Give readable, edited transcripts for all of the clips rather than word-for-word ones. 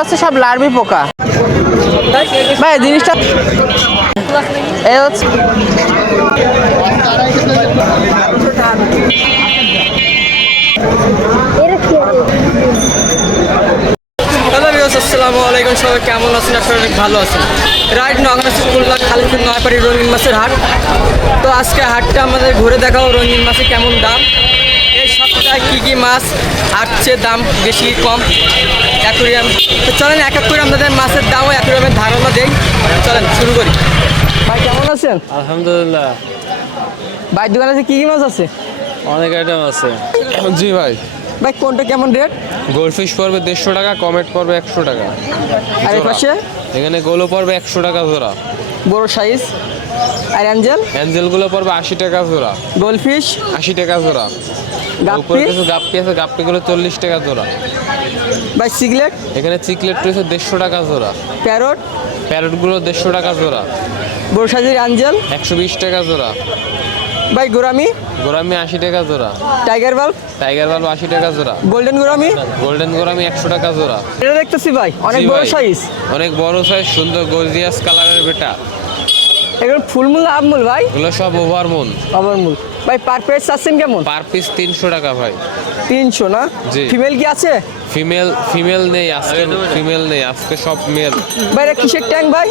হচ্ছে সব লার্ভি পোকা ভাই জিনিসটা এই হচ্ছে হ্যালো ভিউয়ার্স, আসসালামু আলাইকুম। সবাই কেমন আছেন? আসলে অনেক ভালো আছেন। রাইট নাও আমরা আছি খুলনা খালিপুর নয়াপাড়ি রঙিন মাছের হাট। তো আজকে হাটটা আমাদের ঘুরে দেখাও রঙিন মাছের কেমন দাম, এই সপ্তাহে কী কী মাছ আসছে, দাম বেশি কম, অ্যাকুরিয়াম। তো চলেন এক এক করে আমাদের মাছের দামও অ্যাকুরিয়ামের ধারণা দেই। চলেন শুরু করি। ভাই কেমন আছেন? আলহামদুলিল্লাহ, ভাই দোকানে কী কী মাছ আছে? অনেক আইটেম আছে। জি ভাই, ভাই কোনটা কেমন রেট? গোল্ডফিশ পড়বে 150 টাকা, কমেট পড়বে 100 টাকা। আর এই জোড়া। পাশে এখানে গোলো পড়বে 100 টাকা জোড়া। বড় সাইজ। আর অ্যাঞ্জেল অ্যাঞ্জেলগুলো পড়বে 80 টাকা জোড়া। গোল্ডফিশ 80 টাকা জোড়া। উপরে গাপ্পি কিছু গাপ্পি আছে, গাপ্পিগুলো 40 টাকা জোড়া। ভাই সিগলেট এখানে চিকলেট রয়েছে 150 টাকা জোড়া। প্যারট প্যারটগুলো 150 টাকা জোড়া। বড় সাইজের অ্যাঞ্জেল 120 টাকা জোড়া। ভাই গোরামি গোরামি 80 টাকা জোড়া। টাইগার বাল্ব টাইগার বাল্ব 80 টাকা জোড়া। গোল্ডেন গোরামি গোল্ডেন গোরামি 100 টাকা জোড়া। এটা দেখতেছি ভাই অনেক জি বড় ভাই, সাইজ। অনেক বড় সাইজ, সুন্দর গর্জিয়াস কালারের বেটা। এগুলো ফুলমূল আপমূল ভাই এগুলো সব ওভারমুন। অবরমূল। ভাই পার পিস চাচ্ছেন কেমন? পার পিস 300 টাকা ভাই। 300 না? জি। ফিমেল কি আছে? ফিমেল নেই আজকে, ফিমেল নেই আজকে, সব মেল। ভাই এটা কিসের ট্যাঙ্ক ভাই?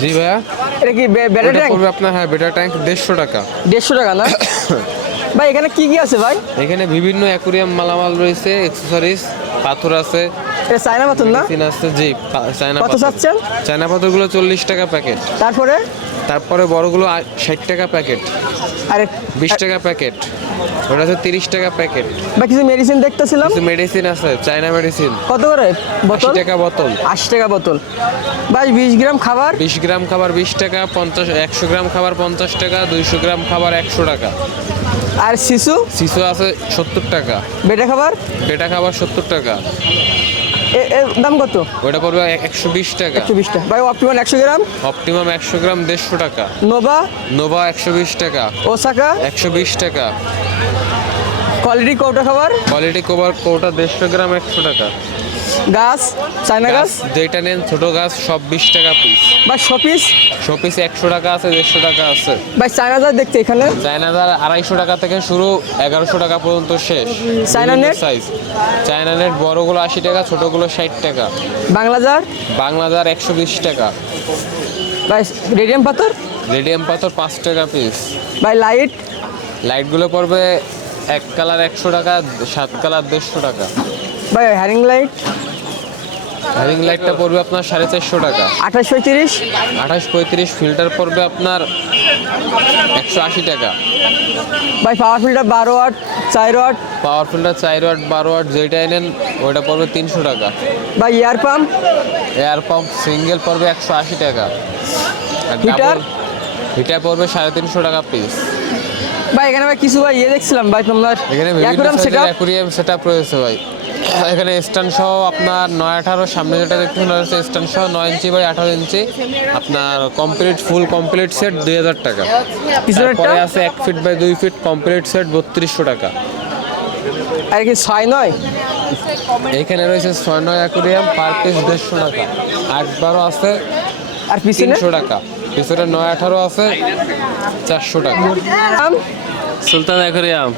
জি ভাইয়া, এটা কি বেটা এটা ট্যাঙ্ক? পড়বে আপনার, হ্যাঁ বেটা ট্যাঙ্ক 150 টাকা। 150 টাকা না? ভাই এখানে কি কি আছে ভাই? এখানে বিভিন্ন অ্যাকুরিয়াম মালামাল রয়েছে, অ্যাক্সেসরিজ, পাথর আছে, এটা চায়না পাথর না? মেডিসিন আছে। জি, চায়না কত পাথর। চাচ্ছেন? চায়না পাথরগুলো 40 টাকা প্যাকেট। তারপরে তারপরে বড়গুলো 60 টাকা প্যাকেট, আরে 20 টাকা প্যাকেট, ওটা আছে 30 টাকা প্যাকেট। ভাই কিছু মেডিসিন দেখতেছিলাম। কিছু মেডিসিন আছে, চায়না মেডিসিন, কত করে 80 বোতল? টাকা বোতল। 80 টাকা বোতল। ভাই 20 গ্রাম খাবার 20 গ্রাম খাবার 20 টাকা, 100 গ্রাম খাবার 50 টাকা, 200 গ্রাম খাবার 100 টাকা। আর শিশু শিশু আছে 70 টাকা। বেটা খাবার বেটা খাবার 70 টাকা। এর দাম কত? ওটা পড়বে 120 টাকা। 120 টাকা। ভাই অপটিমাল 100 গ্রাম অপটিমাম 100 গ্রাম 150 টাকা। নোভা নোভা 120 টাকা। ওসাকা 120 টাকা। কোয়ালিটি কৌটা খাবার কোয়ালিটি কভার কোটা 150 গ্রাম 100 টাকা। গাছ চায়না গাছ যেটা নেন ছোট গাছ সব 20 টাকা পিস। ভাই শপিস শোপিস 100 টাকা আছে, 150 টাকা আছে। ভাই চায়না গাছ দেখতে এখানে চায়নাদার 250 টাকা থেকে শুরু, 1100 টাকা পর্যন্ত শেষ। China net? Size China net বড়গুলো 80 টাকা, ছোটগুলো 60 টাকা। বাংলাজার বাংলাদার 120 টাকা। ভাই রেডিয়াম পাথর রেডিয়াম পাথর 5 টাকা পিস। ভাই লাইট লাইটগুলো পড়বে এক কালার 100 টাকা, 7 কালার 150 টাকা। ভাই হ্যারিং লাইট হ্যারিং লাইটটা পড়বে আপনার 450 টাকা। 2835 2835 ফিল্টার পড়বে আপনার 180 টাকা। ভাই power filter 12 watt 4 watt power filter 4 watt 12 watt যেটাই নেন ওইটা পড়বে 300 টাকা। ভাই air pump air pump single পড়বে 180 টাকা। আর হিটার? হিটার পড়বে 350 টাকা পিস। ভাই এখানে ভাই কিছু ভাই দেখছিলাম ভাই তোমার এখানে বিভিন্ন অ্যাকুরিয়াম সাইজের সেটআপ অ্যাকুরিয়াম সেটআপ রয়েছে ভাই। এখানে স্ট্যান্ড সহ আপনার 9-18 সামনে যেটা দেখতে রয়েছে স্ট্যান্ড সহ 9 ইঞ্চি বাই 18 ইঞ্চি আপনার কমপ্লিট ফুল কমপ্লিট সেট 2000 টাকা। পিছনেরটা তারপরে আছে 1 feet by 2 feet complete set 3200 টাকা। আর কি 6-9 এখানে রয়েছে 6-9 অ্যাকুরিয়াম পার পিস 150 টাকা। 8-12 আছে আর পিছনে 300 টাকা। পিছনে 9-18 আছে 400 টাকা। সুলতান অ্যাকুরিয়াম,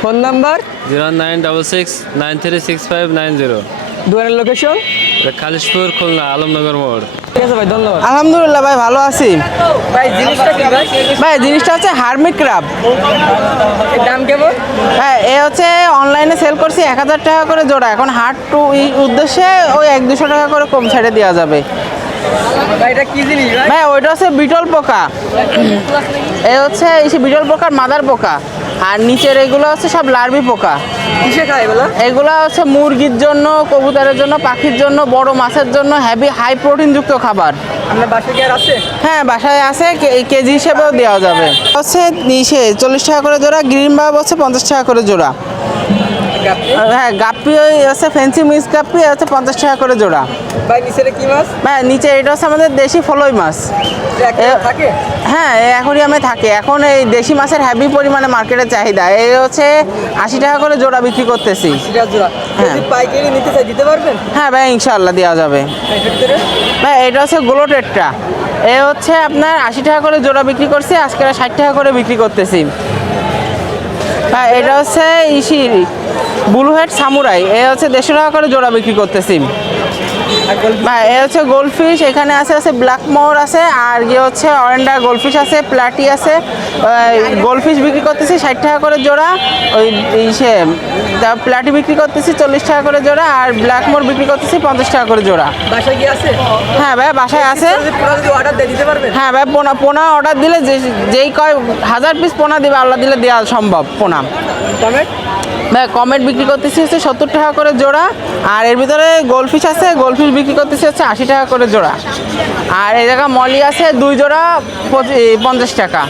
ফোন নাম্বার 0966936590। দোকানের লোকেশন খালিশপুর, খুলনা, আলমনগর মোড়। ঠিক আছে ভাই ধন্যবাদ। আলহামদুলিল্লাহ ভাই ভালো আছি। ভাই জিনিসটা কি ভাই? ভাই জিনিসটা হচ্ছে হার্মিক ক্রাব। এর দাম কেমন? হ্যাঁ এ হচ্ছে অনলাইনে সেল করছি 1000 টাকা করে জোড়া। এখন হাট টু উদ্দেশ্যে ওই 100-200 টাকা করে কম ছেড়ে দেওয়া যাবে। ভাই এটা কি জিনিস ভাই? ভাই ওইটা হচ্ছে বিটল পোকা। এ হচ্ছে এই বিটল পোকার মাদার পোকা। আর নিচের এগুলো হচ্ছে সব লার্ভি পোকা। কিসে খায় এগুলো? এগুলো হচ্ছে মুরগির জন্য, কবুতরের জন্য, পাখির জন্য, বড় মাছের জন্য হেভি হাই প্রোটিনযুক্ত খাবার। আপনার বাসায় কি আর আছে? হ্যাঁ বাসায় আছে, কেজি হিসেবেও দেওয়া যাবে। হচ্ছে 40 টাকা করে জোড়া, গ্রিন বাব হচ্ছে 50 টাকা করে জোড়া। গাপ্পি হ্যাঁ গাপ্পি ওই হচ্ছে ফেন্সি মিক্স গাপ্পি হচ্ছে 50 টাকা করে জোড়া। ভাই নিচে কি মাছ? ভাই নিচে এটা হচ্ছে আমাদের দেশি ফলই মাছ। থাকে? হ্যাঁ এই অ্যাকোরিয়ামে থাকে। এখন এই দেশি মাছের হেভি পরিমাণে মার্কেটে চাহিদা। এই হচ্ছে 80 টাকা করে জোড়া বিক্রি করতেছি। এটা জোড়া হ্যাঁ। যদি পাইকারি নিতে চাই দিতে পারবেন? হ্যাঁ ভাই ইনশাআল্লাহ দেওয়া যাবে। এক্ষেত্রে ভাই এটা হচ্ছে গ্লোটেটটা। এ হচ্ছে আপনার 80 টাকা করে জোড়া বিক্রি করছি, আজকে 60 টাকা করে বিক্রি করতেছি। হ্যাঁ এটা হচ্ছে ব্লু হেড সামুরাই। এ হচ্ছে 150 টাকা করে জোড়া বিক্রি করতেছি। ভাই এ হচ্ছে গোল্ডফিশ। এখানে আছে ব্ল্যাক মোর আছে, আর ইয়ে হচ্ছে অরেন্ডা গোল্ডফিশ আছে, প্লাটি আছে। গোল্ডফিশ বিক্রি করতেছি 60 টাকা করে জোড়া। ওই সে প্লাটি বিক্রি করতেছি 40 টাকা করে জোড়া, আর ব্ল্যাক মোর বিক্রি করতেছি 50 টাকা করে জোড়া। বাসায় কি আছে? হ্যাঁ ভাই বাসায় আছে। যদি অর্ডার দিয়ে দিতে পারবেন? হ্যাঁ ভাই পোনা অর্ডার দিলে যেই কয় 1000 পিস পোনা দিবে আল্লাহ দিলে দেওয়া সম্ভব পোনা। টমেটো ভাই কমেট বিক্রি করতেছি হচ্ছে 70 টাকা করে জোড়া, আর এর ভিতরে গোল্ডফিশ আছে, গোল্ডফিশ বিক্রি করতেছি হচ্ছে 80 টাকা করে জোড়া। আর এই জায়গা মলি আছে 2 জোড়া 50 টাকা।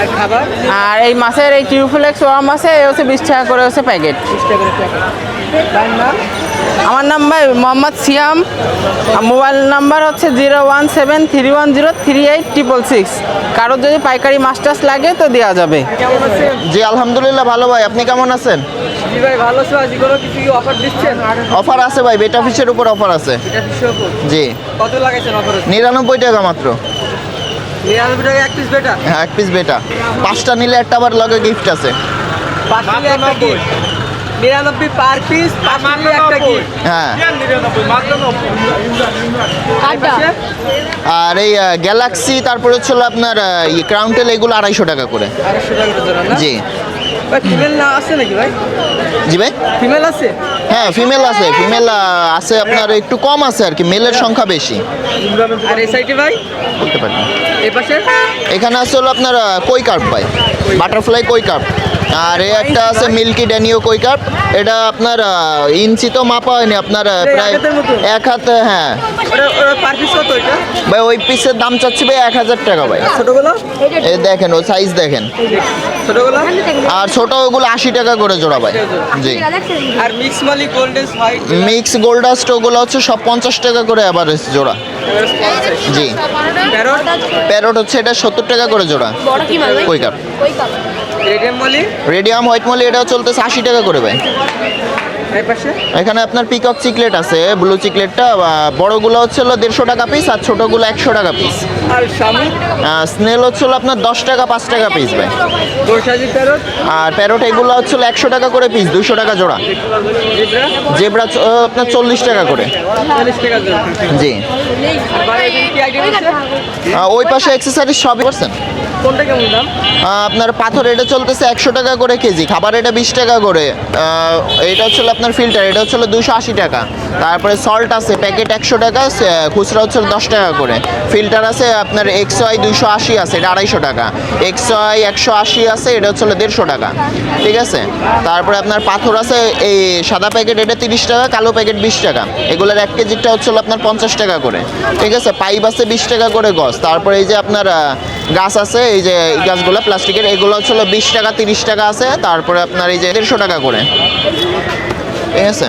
আর খাবার আর এই মাছের এই টিউফ্লেক্স ওয়ার্ম আছে এ হচ্ছে 20 টাকা করে হচ্ছে প্যাকেট। 20 টাকা করে প্যাকেট। তার নাম? আমার নাম ভাই মোহাম্মদ সিয়াম। মোবাইল নাম্বার হচ্ছে 01731038666। কারোর যদি পাইকারি মাছ টাছ লাগে তো দেওয়া যাবে। কেমন আছেন? জি আলহামদুলিল্লাহ ভালো ভাই, আপনি কেমন আছেন? জি ভাই ভালো আছো। আজ কোনো কিছু কি অফার দিচ্ছেন? অফার আছে ভাই, বেটা ফিশের উপর অফার আছে। এটা ফিশের উপর জি কত লাগাইছেন অফার? 99 টাকা মাত্র। 99 টাকা এক পিস বেটা? হ্যাঁ এক পিস বেটা, 5টা নিলে একটা আবার লগে গিফট আছে। 5 নিলে একটা gift। 99 পার পিস, 5 নিলে একটা gift। হ্যাঁ আচ্ছা আর এই গ্যালাক্সি তারপরে হচ্ছে হলো আপনার ক্রাউনটেল এগুলো 250 টাকা করে। 250 টাকা করে জোড়া না? জি ভাই ফিমেল না আছে নাকি ভাই? জি ভাই, ফিমেল আছে? হ্যাঁ ফিমেল আছে। ফিমেল আছে আপনার একটু কম আছে আর কি, মেলের সংখ্যা বেশি আর এই সাইডে ভাই? বলতে পারি না। এই পাশে? এখানে আছে হলো আপনার কই কার্প ভাই, বাটারফ্লাই কই কার্প। আর এই একটা আছে মিল্কি ড্যানিও কই কার্প। এটা আপনার ইঞ্চি তো মাপা হয়নি, আপনার প্রায় হাতের মতো? 1 হাতে। হ্যাঁ ওরা পার পিস কত এটা? ভাই ওই পিসের দাম চাচ্ছি ভাই 1000 টাকা ভাই। ছোটগুলো? এই দেখেন ও সাইজ দেখেন। ছোটগুলো? আর ছোট ওগুলো 80 টাকা করে জোড়া ভাই। জি আর মিক্স মালি গোল্ডেন হোয়াইট মিক্স গোল্ডাস্ট ওগুলো হচ্ছে সব 50 টাকা করে এভারেজ জোড়া। জি প্যারট? প্যারট হচ্ছে এটা 70 টাকা করে জোড়া। কই কাপ রেডিয়াম মালি? রেডিয়াম হোয়াইট মলি এটা চলতেছে 80 টাকা করে ভাই। এই পাশে? এখানে আপনার পিকক চিকলেট আছে, ব্লু চিকলেটটা বড়গুলো হচ্ছে হলো 150 টাকা পিস, আর ছোটগুলো 100 টাকা পিস। আর শামুক? স্নেল হচ্ছে হলো আপনার 10 টাকা 5 টাকা পিস ভাই। গোসাজি প্যারট? আর প্যারট এগুলো হচ্ছে হলো 100 টাকা করে পিস, 200 টাকা জোড়া। জিব্রা? জেব্রা আপনার 40 টাকা করে। 40 টাকা জোড়া। জি আর ভাই এখানে কি আইটেম আছে? ওই পাশে অ্যাক্সেসরিজ সবই করছেন। কোনটা কেমন দাম? আপনার পাথর এটা চলতেছে 100 টাকা করে কেজি, খাবার এটা 20 টাকা করে। এটা হচ্ছে হলো আপনার ফিল্টার, এটা হচ্ছে হলো 280 টাকা। তারপরে সল্ট আছে প্যাকেট 100 টাকা, খুচরা হচ্ছে 10 টাকা করে। ফিল্টার আছে আপনার XY 280 আছে, এটা 250 টাকা। XY 180 আছে, এটা হচ্ছে হলো 150 টাকা। ঠিক আছে, তারপরে আপনার পাথর আছে এই সাদা প্যাকেট, এটা 30 টাকা, কালো প্যাকেট 20 টাকা। এগুলোর 1 কেজিটা হচ্ছে হলো আপনার 50 টাকা করে। ঠিক আছে, পাইপ আছে 20 টাকা করে গজ। তারপরে এই যে আপনার গাছ আছে, এই যে এই গাছগুলো প্লাস্টিকের, এগুলো হচ্ছে হলো 20 টাকা 30 টাকা আছে। তারপরে আপনার এই যে 150 টাকা করে। ঠিক আছে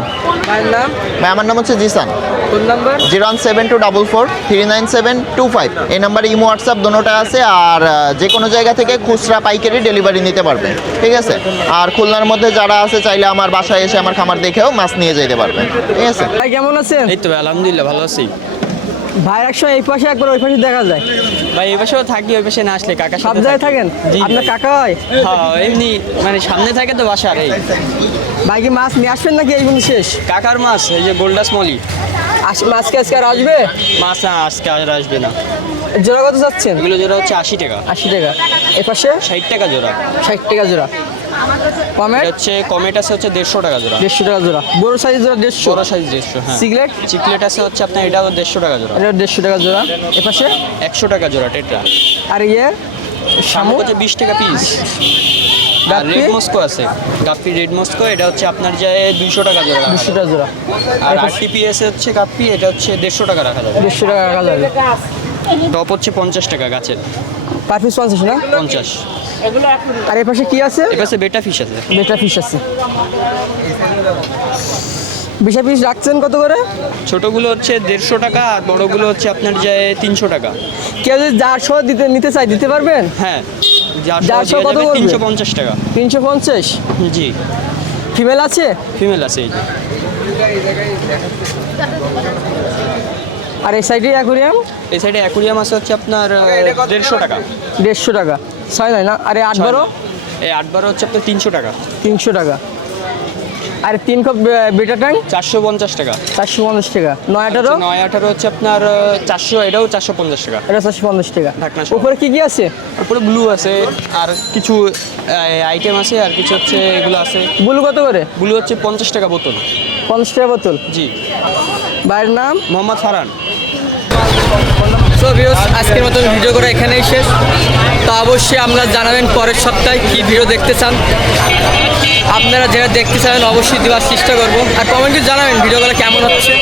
ভাইয়ের নাম? ভাই আমার নাম হচ্ছে জিসান। Phone number? 01724439725। এই নাম্বারে ইমো হোয়াটসঅ্যাপ দোনোটা আছে। আর যে কোনো জায়গা থেকে খুচরা পাইকারি ডেলিভারি নিতে পারবে। ঠিক আছে, আর খুলনার মধ্যে যারা আছে চাইলে আমার বাসায় এসে আমার খামার দেখেও মাছ নিয়ে যেতে পারবেন। ঠিক আছে ভাই কেমন আছেন? এই তো ভাই আলহামদুলিল্লাহ ভালো আছি। ভাই একসময় এই পাশে একবার ওই পাশে দেখা যায়। ভাই এই পাশেও থাকি, ওই পাশে না আসলে কাকার সব সাথে জায়গায় থাকি। থাকেন? জি আপনার কাকা হয়? হ্যাঁ এমনি মানে সামনে থাকে তো বাসার। এই ভাই কি মাছ নিয়ে আসবেন নাকি এই পর্যন্ত শেষ? কাকার মাছ এই যে গোল্ডাস মলি মাছকে আজকে আর আসবে? মাছ না আজকে আর আসবে না। জোড়া কত যাচ্ছেন? এগুলো জোড়া হচ্ছে 80 টাকা। 80 টাকা। এ পাশে? 60 টাকা জোড়া। 60 টাকা জোড়া। কমেট? এটা হচ্ছে কমেট আছে হচ্ছে 150 টাকা জোড়া। 150 টাকা জোড়া। বড় সাইজ জোড়া 150? বড় সাইজ 150। হ্যাঁ সিগলেট? চিকলেট আছে হচ্ছে আপনার এটাও 150 টাকা জোড়া। এটা 150 টাকা জোড়া। এ পাশে? 100 টাকা জোড়া টেট্রা। আর ইয়ে শামুক শামুক? হচ্ছে 20 টাকা পিস। আর গাপ্পি? রেড মস্কো আছে, গাপ্পি রেড মস্কো, এটা হচ্ছে আপনার যে 200 টাকা জোড়া। 200 টাকা জোড়া। আর RTPS হচ্ছে গাপ্পি, এটা হচ্ছে 150 টাকা রাখা যাবে। 150 টাকা রাখা যাবে। টপ হচ্ছে 50 টাকা গাছের। পার পিস 50 না? 50। আর এই পাশে কি আছে? এর পাশে বেটা ফিশ আছে। বেটা ফিশ আছে। বিশা পিস রাখছেন কত করে? ছোটোগুলো হচ্ছে 150 টাকা, আর বড়োগুলো হচ্ছে আপনার যায় 300 টাকা। কেউ যদি জারশো নিতে চাই দিতে পারবেন? হ্যাঁ, যারশো কত পড়বে? 350 টাকা। 350। জি, ফিমেল আছে? ফিমেল আছে এই যে। আর এই সাইডে অ্যাকুরিয়াম? এই সাইডে অ্যাকুরিয়াম আছে হচ্ছে আপনার 150 টাকা। 150 টাকা। 6 না? আরে 8-12? এই 8-12 হচ্ছে আপনার 300 টাকা। 300 টাকা। আর 3 কাপ বেটা ট্যাঙ্ক? 450 টাকা। 450 টাকা। 9-18? 9-18 হচ্ছে আপনার 400, এটাও 450 টাকা। এটা 450 টাকা। ঢাকনা সহ। উপরে কি কি আছে? তারপরে ব্লু আছে, আর কিছু আইটেম আছে, আর কিছু হচ্ছে এগুলো আছে। ব্লু কত করে? ব্লু হচ্ছে 50 টাকা বোতল। 50 টাকা বোতল। জি। ভাইয়ের নাম? মোহাম্মদ ফারহান। সো ভিউয়ার্স, আজকের মতন ভিডিও করা এখানেই শেষ। তো অবশ্যই আমরা জানাবেন পরের সপ্তাহে কি ভিডিও দেখতে চান। আপনারা যেটা দেখতে চান অবশ্যই দেওয়ার চেষ্টা করবো, আর কমেন্টে জানাবেন ভিডিওগুলো কেমন হচ্ছে।